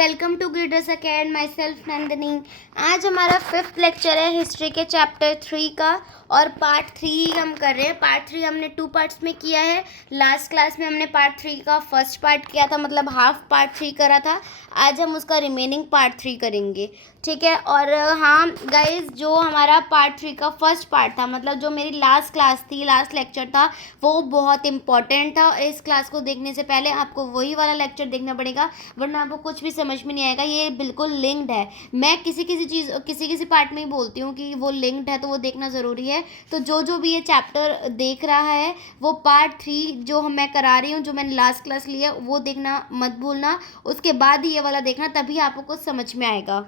Welcome to Guiders Academy. Myself Nandini. आज हमारा 5th lecture है हिस्ट्री के चैप्टर 3 का और पार्ट 3 हम कर रहे हैं। पार्ट 3 हमने 2 पार्ट्स में किया है। लास्ट क्लास में हमने पार्ट 3 का फर्स्ट पार्ट किया था, मतलब हाफ पार्ट 3 करा था। आज हम उसका रिमेनिंग पार्ट 3 करेंगे, ठीक है। और हाँ गाइज, जो हमारा पार्ट 3 का फर्स्ट पार्ट था, मतलब जो मेरी लास्ट क्लास थी, लास्ट लेक्चर था, वो बहुत इंपॉर्टेंट था। इस क्लास को देखने से पहले आपको वही वाला लेक्चर देखना पड़ेगा, वरना आपको कुछ भी समझ में नहीं आएगा। ये बिल्कुल लिंक्ड है। मैं किसी पार्ट में ही बोलती हूँ कि वो लिंक्ड है, तो वो देखना ज़रूरी है। तो जो भी ये चैप्टर देख रहा है, वो पार्ट 3 जो मैं करा रही हूँ, जो मैंने लास्ट क्लास लिया, वो देखना मत भूलना। उसके बाद ही ये वाला देखना, तभी आपको कुछ समझ में आएगा।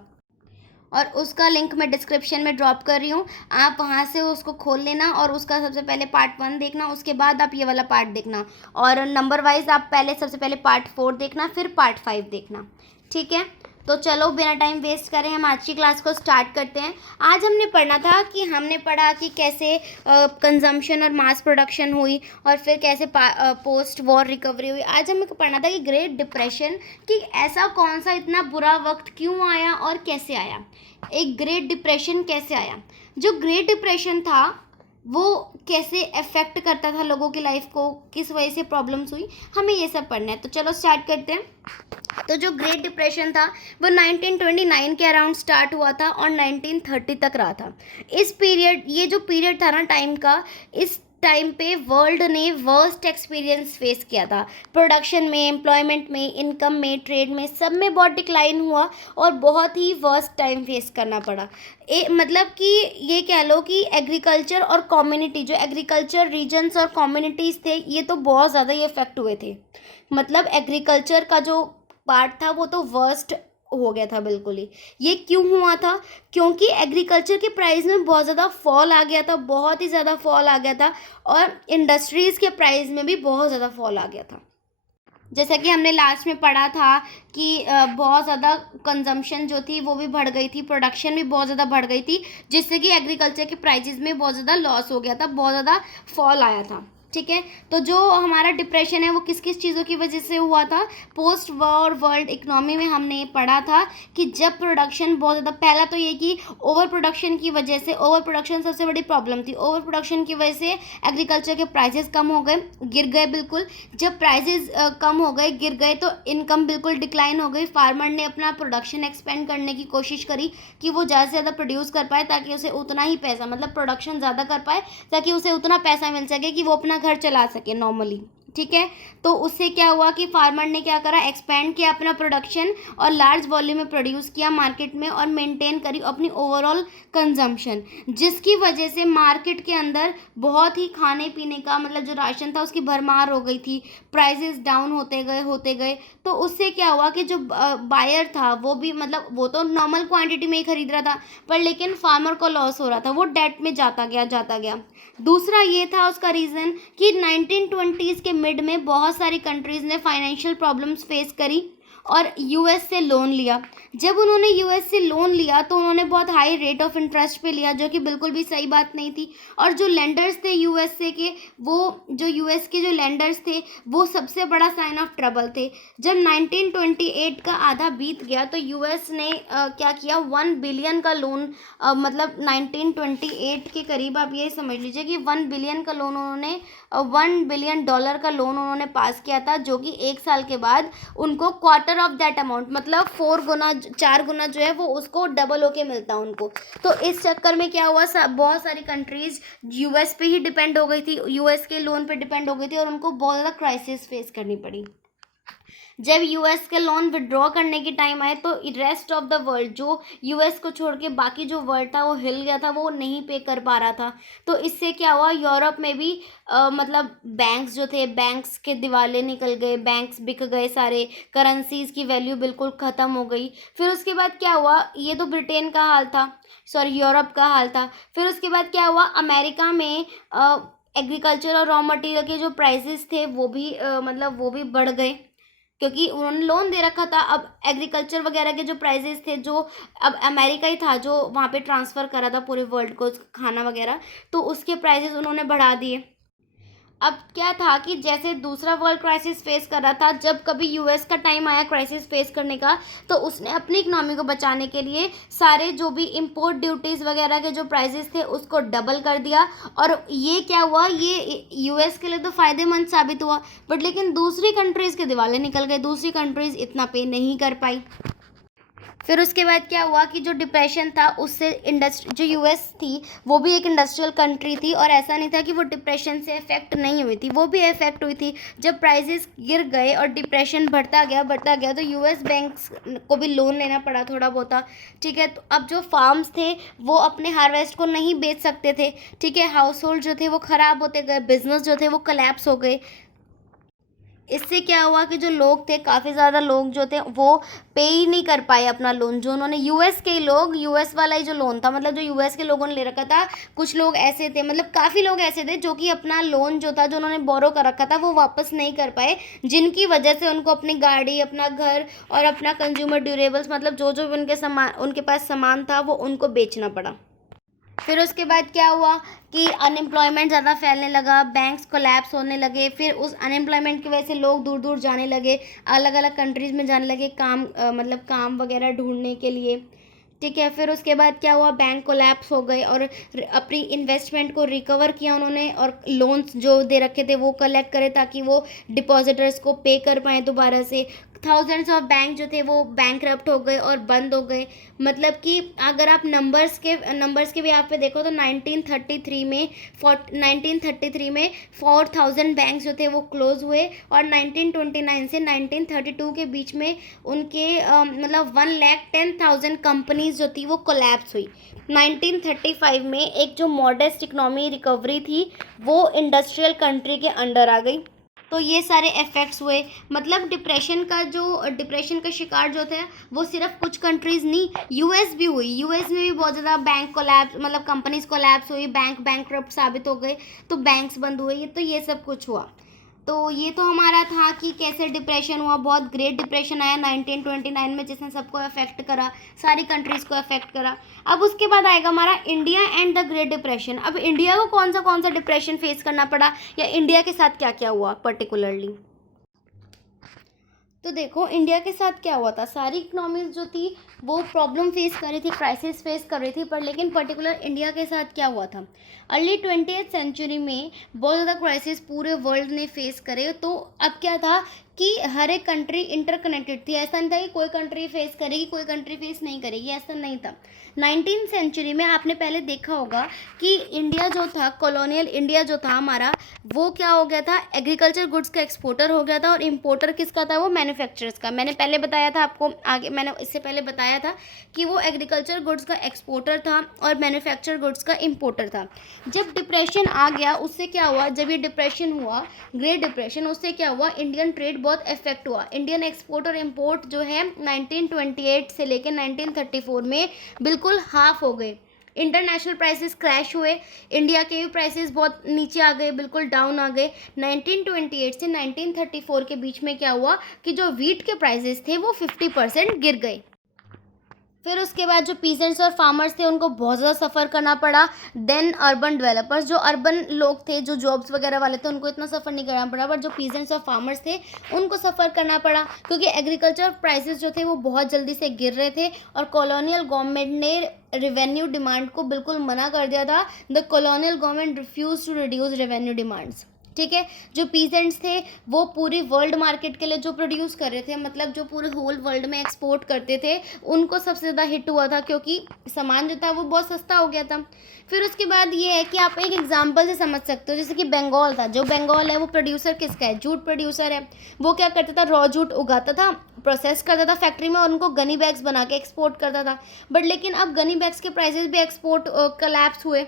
और उसका लिंक मैं डिस्क्रिप्शन में ड्रॉप कर रही हूँ, आप वहाँ से उसको खोल लेना और उसका सबसे पहले पार्ट 1 देखना, उसके बाद आप ये वाला पार्ट देखना। और नंबर वाइज आप सबसे पहले पार्ट 4 देखना, फिर पार्ट 5 देखना, ठीक है। तो चलो बिना टाइम वेस्ट करें हम आज की क्लास को स्टार्ट करते हैं। आज हमने पढ़ा कि कैसे कंजम्पशन और मास प्रोडक्शन हुई और फिर कैसे पोस्ट वॉर रिकवरी हुई। आज हमें पढ़ना था कि ग्रेट डिप्रेशन, कि ऐसा कौन सा इतना बुरा वक्त क्यों आया और कैसे आया, एक ग्रेट डिप्रेशन कैसे आया। जो ग्रेट डिप्रेशन था वो कैसे अफेक्ट करता था लोगों की लाइफ को, किस वजह से प्रॉब्लम्स हुई, हमें ये सब पढ़ना है। तो चलो स्टार्ट करते हैं। तो जो ग्रेट डिप्रेशन था वो 1929 के अराउंड स्टार्ट हुआ था और 1930 तक रहा था। ये जो पीरियड था ना टाइम का, इस टाइम पे वर्ल्ड ने वर्स्ट एक्सपीरियंस फेस किया था। प्रोडक्शन में, एम्प्लॉयमेंट में, इनकम में, ट्रेड में, सब में बहुत डिक्लाइन हुआ और बहुत ही वर्स्ट टाइम फेस करना पड़ा। मतलब कि ये कह लो कि एग्रीकल्चर और कम्युनिटी, जो एग्रीकल्चर रीजन्स और कम्युनिटीज़ थे, ये तो बहुत ज़्यादा ही इफेक्ट हुए थे। मतलब एग्रीकल्चर का जो पार्ट था वो तो वर्स्ट हो गया था बिल्कुल ही। ये क्यों हुआ था? क्योंकि एग्रीकल्चर के प्राइस में बहुत ज़्यादा फॉल आ गया था, बहुत ही ज़्यादा फॉल आ गया था, और इंडस्ट्रीज़ के प्राइस में भी बहुत ज़्यादा फॉल आ गया था। जैसा कि हमने लास्ट में पढ़ा था कि बहुत ज़्यादा कंजम्पशन जो थी वो भी बढ़ गई थी, प्रोडक्शन भी बहुत ज़्यादा बढ़ गई थी, जिससे कि एग्रीकल्चर के प्राइसेस में बहुत ज़्यादा लॉस हो गया था, बहुत ज़्यादा फॉल आया था, ठीक है। तो जो हमारा डिप्रेशन है वो किस किस चीज़ों की वजह से हुआ था? पोस्ट वॉर वर्ल्ड इकोनॉमी में हमने ये पढ़ा था कि जब प्रोडक्शन बहुत ज़्यादा, पहला तो ये कि ओवर प्रोडक्शन की वजह से, ओवर प्रोडक्शन सबसे बड़ी प्रॉब्लम थी। ओवर प्रोडक्शन की वजह से एग्रीकल्चर के प्राइसेस कम हो गए, गिर गए बिल्कुल। जब प्राइसेस कम हो गए, गिर गए, तो इनकम बिल्कुल डिक्लाइन हो गई। फार्मर ने अपना प्रोडक्शन एक्सपेंड करने की कोशिश करी कि वो ज़्यादा से ज़्यादा प्रोड्यूस कर पाए, ताकि उसे उतना ही पैसा, मतलब प्रोडक्शन ज़्यादा कर पाए ताकि उसे उतना पैसा मिल सके कि वो अपना घर चला सके नॉर्मली, ठीक है। तो उससे क्या हुआ कि फार्मर ने क्या करा, एक्सपेंड किया अपना प्रोडक्शन और लार्ज वॉल्यूम में प्रोड्यूस किया मार्केट में, और मेंटेन करी अपनी ओवरऑल कंजम्पशन, जिसकी वजह से मार्केट के अंदर बहुत ही खाने पीने का, मतलब जो राशन था उसकी भरमार हो गई थी। प्राइसेस डाउन होते गए। तो उससे क्या हुआ कि जो बायर था वो भी, मतलब वो तो नॉर्मल क्वांटिटी में ही खरीद रहा था, पर लेकिन फार्मर को लॉस हो रहा था, वो डेट में जाता गया। दूसरा ये था उसका रीज़न कि 1920s के मिड में बहुत सारी कंट्रीज़ ने फाइनेंशियल प्रॉब्लम्स फेस करी और यूएस से लोन लिया। जब उन्होंने यूएस से लोन लिया तो उन्होंने बहुत हाई रेट ऑफ इंटरेस्ट पे लिया, जो कि बिल्कुल भी सही बात नहीं थी। और जो लेंडर्स थे यूएसए के, वो जो यूएस के जो लेंडर्स थे, वो सबसे बड़ा साइन ऑफ ट्रबल थे। जब 1928 का आधा बीत गया तो यूएस ने क्या किया, 1 बिलियन का लोन, मतलब 1928 के करीब आप ये समझ लीजिए कि 1 बिलियन का लोन उन्होंने, $1 बिलियन का लोन उन्होंने पास किया था, जो कि 1 साल के बाद उनको क्वार्टर ऑफ दैट अमाउंट, मतलब 4 गुना जो है वो उसको डबल होके मिलता उनको। तो इस चक्कर में क्या हुआ, बहुत सारी कंट्रीज यूएस पे ही डिपेंड हो गई थी, यूएस के लोन पे डिपेंड हो गई थी, और उनको बहुत ज़्यादा क्राइसिस फेस करनी पड़ी। जब यूएस के लोन विड्रॉ करने की टाइम आए तो रेस्ट ऑफ द वर्ल्ड, जो यूएस को छोड़ के बाकी जो वर्ल्ड था वो हिल गया था, वो नहीं पे कर पा रहा था। तो इससे क्या हुआ, यूरोप में भी मतलब बैंक्स जो थे, बैंक्स के दिवाले निकल गए, बैंक्स बिक गए सारे, करेंसीज़ की वैल्यू बिल्कुल ख़त्म हो गई। फिर उसके बाद क्या हुआ, ये तो ब्रिटेन का हाल था, सॉरी यूरोप का हाल था। फिर उसके बाद क्या हुआ, अमेरिका में एग्रीकल्चर और रॉ मटेरियल के जो प्राइसेस थे वो भी मतलब वो भी बढ़ गए, क्योंकि उन्होंने लोन दे रखा था। अब एग्रीकल्चर वगैरह के जो प्राइसेस थे, जो अब अमेरिका ही था जो वहाँ पे ट्रांसफ़र करा था पूरे वर्ल्ड को खाना वगैरह, तो उसके प्राइसेस उन्होंने बढ़ा दिए। अब क्या था कि जैसे दूसरा वर्ल्ड क्राइसिस फेस कर रहा था, जब कभी यूएस का टाइम आया क्राइसिस फेस करने का, तो उसने अपनी इकोनॉमी को बचाने के लिए सारे जो भी इंपोर्ट ड्यूटीज़ वगैरह के जो प्राइसेस थे उसको डबल कर दिया। और ये क्या हुआ, ये यूएस के लिए तो फ़ायदेमंद साबित हुआ, बट लेकिन दूसरी कंट्रीज़ के दिवाले निकल गए, दूसरी कंट्रीज़ इतना पे नहीं कर पाई। फिर उसके बाद क्या हुआ कि जो डिप्रेशन था उससे जो यूएस थी वो भी एक इंडस्ट्रियल कंट्री थी, और ऐसा नहीं था कि वो डिप्रेशन से इफेक्ट नहीं हुई थी, वो भी इफेक्ट हुई थी। जब प्राइसेस गिर गए और डिप्रेशन बढ़ता गया तो यूएस बैंक्स को भी लोन लेना पड़ा थोड़ा बहुत। ठीक है, तो अब जो फार्म्स थे वो अपने हार्वेस्ट को नहीं बेच सकते थे। ठीक है, हाउस होल्ड जो थे वो ख़राब होते गए, बिजनेस जो थे वो कोलैप्स हो गए। इससे क्या हुआ कि जो लोग थे, काफ़ी ज़्यादा लोग जो थे वो पे ही नहीं कर पाए अपना लोन। जो उन्होंने यूएस के लोग, यूएस वाला ही जो लोन था, मतलब जो यूएस के लोगों ने ले रखा था, कुछ लोग ऐसे थे, मतलब काफ़ी लोग ऐसे थे जो कि अपना लोन जो था, जो उन्होंने बोरो कर रखा था, वो वापस नहीं कर पाए, जिनकी वजह से उनको अपनी गाड़ी, अपना घर और अपना कंज्यूमर ड्यूरेबल्स, मतलब जो जो भी उनके पास सामान था वो उनको बेचना पड़ा। फिर उसके बाद क्या हुआ कि अनएम्प्लॉयमेंट ज़्यादा फैलने लगा, बैंक्स कोलैप्स होने लगे। फिर उस अनएम्प्लॉयमेंट की वजह से लोग दूर दूर जाने लगे, अलग अलग कंट्रीज़ में जाने लगे मतलब काम वगैरह ढूंढने के लिए। ठीक है, फिर उसके बाद क्या हुआ, बैंक कोलैप्स हो गए और अपनी इन्वेस्टमेंट को रिकवर किया उन्होंने, और लोन्स जो दे रखे थे वो कलेक्ट करे ताकि वो डिपॉजिटर्स को पे कर पाएँ दोबारा से। थाउजेंड्स ऑफ बैंक जो थे वो बैंकरप्ट हो गए और बंद हो गए। मतलब कि अगर आप नंबर्स के भी आप पे देखो तो 1933 में 4000 बैंक्स जो थे वो क्लोज हुए, और 1929 से 1932 के बीच में उनके मतलब 1,10,000 कंपनीज जो थी वो कोलैप्स हुई। 1935 में एक जो मॉडेस्ट इकोनॉमी रिकवरी थी वो इंडस्ट्रियल कंट्री के अंडर आ गई। तो ये सारे इफ़ेक्ट्स हुए। मतलब डिप्रेशन का शिकार जो थे वो सिर्फ कुछ कंट्रीज़ नहीं, यूएस भी हुई। यूएस में भी बहुत ज़्यादा बैंक कोलैप्स, मतलब कंपनीज कोलैप्स हुई, बैंकरप्ट साबित हो गए, तो बैंक्स बंद हुए, तो ये सब कुछ हुआ। तो ये तो हमारा था कि कैसे डिप्रेशन हुआ। बहुत ग्रेट डिप्रेशन आया 1929 में, जिसने सबको अफेक्ट करा, सारी कंट्रीज़ को अफेक्ट करा। अब उसके बाद आएगा हमारा India and the great depression. अब इंडिया को कौन सा डिप्रेशन फेस करना पड़ा, या इंडिया के साथ क्या क्या हुआ पर्टिकुलरली। तो देखो इंडिया के साथ क्या हुआ था, सारी इकनॉमीज जो थी वो प्रॉब्लम फेस कर रही थी, क्राइसिस फेस कर रही थी, पर लेकिन पर्टिकुलर इंडिया के साथ क्या हुआ था, अर्ली 20th सेंचुरी में बहुत ज़्यादा क्राइसिस पूरे वर्ल्ड ने फेस करे। तो अब क्या था कि हर एक कंट्री इंटरकनेक्टेड थी। ऐसा नहीं था कि कोई कंट्री फेस करेगी कोई कंट्री फेस नहीं करेगी, ऐसा नहीं था। 19th सेंचुरी में आपने पहले देखा होगा कि इंडिया जो था, कॉलोनियल इंडिया जो था हमारा, वो क्या हो गया था, एग्रीकल्चर गुड्स का एक्सपोर्टर हो गया था, और इम्पोर्टर किसका था, वो मैन्युफैक्चरर्स का। मैंने पहले बताया था आपको, आगे मैंने इससे पहले बताया था कि वो एग्रीकल्चर गुड्स का एक्सपोर्टर था और मैन्युफैक्चर गुड्स का इम्पोर्टर था। जब डिप्रेशन आ गया, उससे क्या हुआ, जब ये डिप्रेशन हुआ, ग्रेट डिप्रेशन, उससे क्या हुआ, इंडियन ट्रेड बहुत इफेक्ट हुआ। इंडियन एक्सपोर्ट और इम्पोर्ट जो है 1928 से लेकर 1934 में बिल्कुल हाफ हो गए। इंटरनेशनल प्राइसेस क्रैश हुए, इंडिया के भी प्राइसेस बहुत नीचे आ गए, बिल्कुल डाउन आ गए। 1928 से 1934 के बीच में क्या हुआ कि जो वीट के प्राइसेस थे वो 50% गिर गए। फिर उसके बाद जो पीजेंट्स और फार्मर्स थे उनको बहुत ज़्यादा सफ़र करना पड़ा। देन अर्बन डेवलपर्स, जो अर्बन लोग थे, जो जॉब्स वगैरह वाले थे, उनको इतना सफ़र नहीं करना पड़ा, बट जो पीजेंट्स और फार्मर्स थे उनको सफ़र करना पड़ा, क्योंकि एग्रीकल्चर प्राइसेस जो थे वो बहुत जल्दी से गिर रहे थे, और कॉलोनियल गवर्नमेंट ने रेवेन्यू डिमांड को बिल्कुल मना कर दिया था। The colonial government refuse to reduce revenue demands. ठीक है, जो पीजेंट्स थे वो पूरी वर्ल्ड मार्केट के लिए जो प्रोड्यूस कर रहे थे, मतलब जो पूरे होल वर्ल्ड में एक्सपोर्ट करते थे, उनको सबसे ज़्यादा हिट हुआ था, क्योंकि सामान जो था वो बहुत सस्ता हो गया था। फिर उसके बाद ये है कि आप एक एग्जांपल से समझ सकते हो, जैसे कि बंगाल था। जो बंगाल है वो प्रोड्यूसर किसका है, जूट प्रोड्यूसर है। वो क्या करता था, रॉ जूट उगाता था, प्रोसेस करता था फैक्ट्री में, और उनको गनी बैग्स बना के एक्सपोर्ट करता था। बट लेकिन अब गनी बैग्स के प्राइसेस भी एक्सपोर्ट कोलैप्स हुए।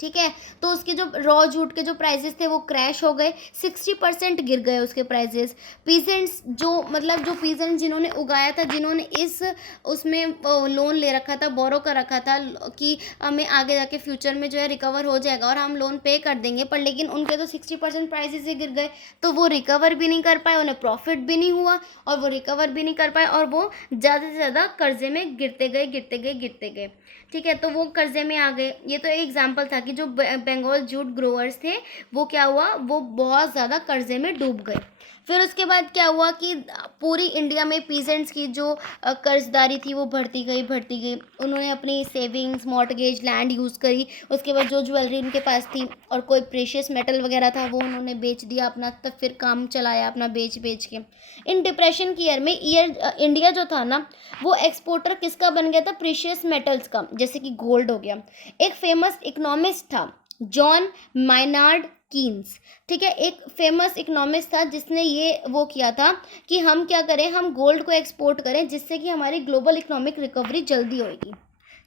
ठीक है, तो उसके जो रॉ जूट के जो प्राइसेस थे वो क्रैश हो गए, 60% गिर गए उसके प्राइसेस। पीजेंट्स जो पीजेंट्स जिन्होंने उगाया था, जिन्होंने इस उसमें लोन ले रखा था, बोरो कर रखा था कि हमें आगे जाके फ्यूचर में जो है रिकवर हो जाएगा और हम लोन पे कर देंगे, पर लेकिन उनके तो 60% प्राइसेस ही गिर गए, तो वो रिकवर भी नहीं कर पाए, उन्हें प्रॉफिट भी नहीं हुआ, और वो रिकवर भी नहीं कर पाए, और वो ज़्यादा से ज़्यादा कर्जे में गिरते गए। ठीक है, तो वो कर्जे में आ गए। ये तो एक एग्जांपल था कि जो बंगाल जूट ग्रोअर्स थे वो क्या हुआ, वो बहुत ज़्यादा कर्जे में डूब गए। फिर उसके बाद क्या हुआ कि पूरी इंडिया में पीजेंट्स की जो कर्जदारी थी वो बढ़ती गई। उन्होंने अपनी सेविंग्स, मॉर्टगेज, लैंड यूज़ करी। उसके बाद जो ज्वेलरी उनके पास थी और कोई प्रेशियस मेटल वगैरह था वो उन्होंने बेच दिया अपना, तब फिर काम चलाया अपना बेच के। इन डिप्रेशन की ईयर में इंडिया जो था ना, वो एक्सपोर्टर किसका बन गया था, प्रीशियस मेटल्स का, जैसे कि गोल्ड हो गया। एक फेमस इकोनॉमिस्ट था जॉन माइनार्ड कीन्स, ठीक है, एक फेमस इकोनॉमिस्ट था जिसने ये वो किया था कि हम क्या करें, हम गोल्ड को एक्सपोर्ट करें जिससे कि हमारी ग्लोबल इकोनॉमिक रिकवरी जल्दी होगी।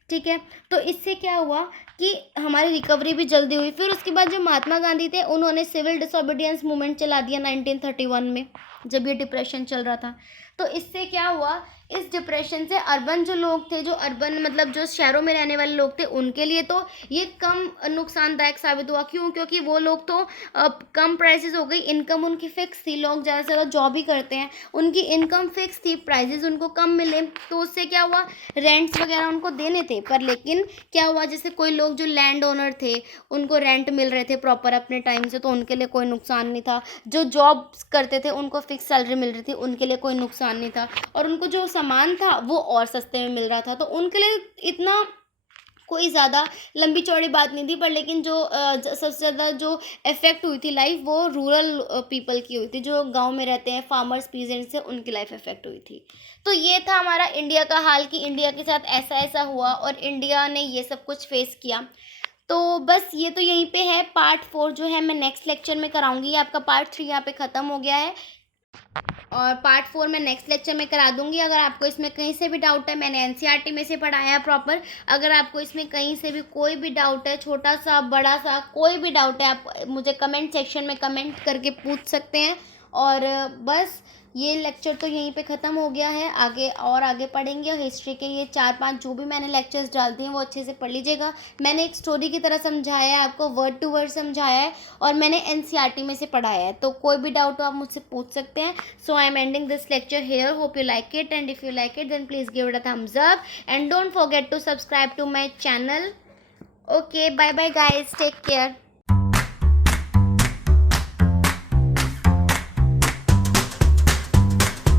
ठीक है, तो इससे क्या हुआ कि हमारी रिकवरी भी जल्दी हुई। फिर उसके बाद जो महात्मा गांधी थे उन्होंने सिविल डिसोबीडियंस मूवमेंट चला दिया 1931 में, जब ये डिप्रेशन चल रहा था। तो इससे क्या हुआ, इस डिप्रेशन से अर्बन जो लोग थे, जो अर्बन मतलब जो शहरों में रहने वाले लोग थे, उनके लिए तो ये कम नुकसानदायक साबित हुआ। क्यों? क्योंकि वो लोग तो कम प्राइसेस हो गई, इनकम उनकी फिक्स थी, लोग ज़्यादा से ज़्यादा जॉब ही करते हैं, उनकी इनकम फिक्स थी, प्राइसेस उनको कम मिले, तो उससे क्या हुआ, रेंट्स वगैरह उनको देने थे। पर लेकिन क्या हुआ, जैसे कोई लोग जो लैंड ओनर थे उनको रेंट मिल रहे थे प्रॉपर अपने टाइम से, तो उनके लिए कोई नुकसान नहीं था। जो जॉब करते थे उनको फिक्स सैलरी मिल रही थी, उनके लिए कोई नुकसान नहीं था। और उनको जो सामान था वो और सस्ते में मिल रहा था, तो उनके लिए इतना कोई ज़्यादा लंबी चौड़ी बात नहीं थी। पर लेकिन जो सबसे ज़्यादा जो इफ़ेक्ट हुई थी लाइफ, वो रूरल पीपल की हुई थी, जो गांव में रहते हैं, फार्मर्स, पीजेंट्स से, उनकी लाइफ इफ़ेक्ट हुई थी। तो ये था हमारा इंडिया का हाल कि इंडिया के साथ ऐसा ऐसा हुआ और इंडिया ने ये सब कुछ फेस किया। तो बस ये तो यहीं पे है। पार्ट 4 जो है मैं नेक्स्ट लेक्चर में कराऊंगी। आपका पार्ट 3 यहाँ पे ख़त्म हो गया है और पार्ट 4 मैं नेक्स्ट लेक्चर में करा दूंगी। अगर आपको इसमें कहीं से भी डाउट है, मैंने एनसीईआरटी में से पढ़ाया है प्रॉपर, अगर आपको इसमें कहीं से भी कोई भी डाउट है, छोटा सा बड़ा सा कोई भी डाउट है, आप मुझे कमेंट सेक्शन में कमेंट करके पूछ सकते हैं। और बस ये लेक्चर तो यहीं पे ख़त्म हो गया है। आगे पढ़ेंगे हिस्ट्री के ये 4-5 जो भी मैंने लेक्चर्स डाल दिए हैं वो अच्छे से पढ़ लीजिएगा। मैंने एक स्टोरी की तरह समझाया है आपको, वर्ड टू वर्ड समझाया है और मैंने एनसीईआरटी में से पढ़ाया है। तो कोई भी डाउट हो आप मुझसे पूछ सकते हैं। So I am ending this lecture here. Hope you like it, and if you like it then please give it a thumbs up and don't forget to subscribe to my channel. Okay, bye bye guys, take care.